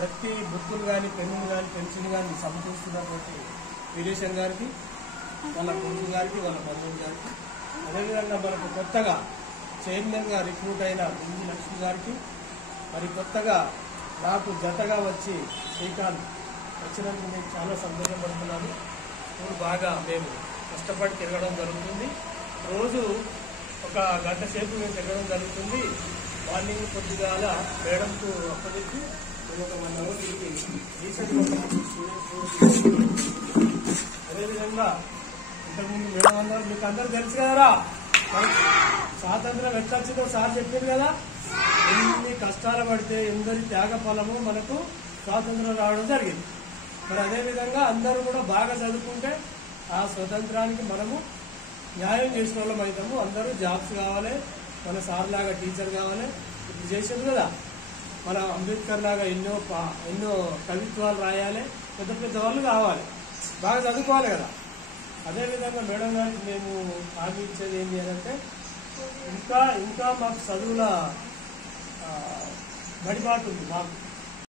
ప్రతి బుక్కులు కానీ పెన్నులు కానీ పెన్సిల్ కానీ సమకూరుస్తున్నటువంటి వీరేశం గారికి, వాళ్ళ కొడుకు గారికి, వాళ్ళ బంధువులు గారికి, అదేవిధంగా మనకు కొత్తగా చైర్మన్గా రిక్రూట్ అయిన బిందు లక్ష్మి గారికి, మరి కొత్తగా నాకు జతగా వచ్చి శ్రీకాంత్ వచ్చినందుకు నేను చాలా సంతోషపడుతున్నాను. ఇప్పుడు బాగా మేము కష్టపడి తిరగడం జరుగుతుంది. రోజు ఒక గంట సేపు మేము తిరగడం జరుగుతుంది. మార్నింగ్ కొద్దిగా మేడంకు అప్పటికి మేము ఒక 1 అవర్ అదేవిధంగా ఇంతకుముందు మేడం అన్నారు, మీకు అందరూ తెలుసు కదరా స్వాతంత్రం ఎట్లా వచ్చిందో సార్ చెప్పారు కదా. ఎన్ని కష్టాలు పడితే ఎందరి త్యాగ ఫలము మనకు స్వాతంత్రం రావడం జరిగింది. మరి అదేవిధంగా అందరూ కూడా బాగా చదువుకుంటే ఆ స్వతంత్రానికి మనము న్యాయం చేసిన వాళ్ళం అవుతాము. అందరూ జాబ్స్ కావాలి, మన సార్ లాగా టీచర్ కావాలి. ఇప్పుడు చేసేది కదా, మన అంబేద్కర్ లాగా ఎన్నో కవిత్వాలు రాయాలి, పెద్ద పెద్ద వాళ్ళు కావాలి, బాగా చదువుకోవాలి కదా. అదేవిధంగా మేడం గారికి మేము హామీ ఇచ్చేది ఏంటి అంటే ఇంకా మాకు చదువుల బడిబాటు ఉంది. మాకు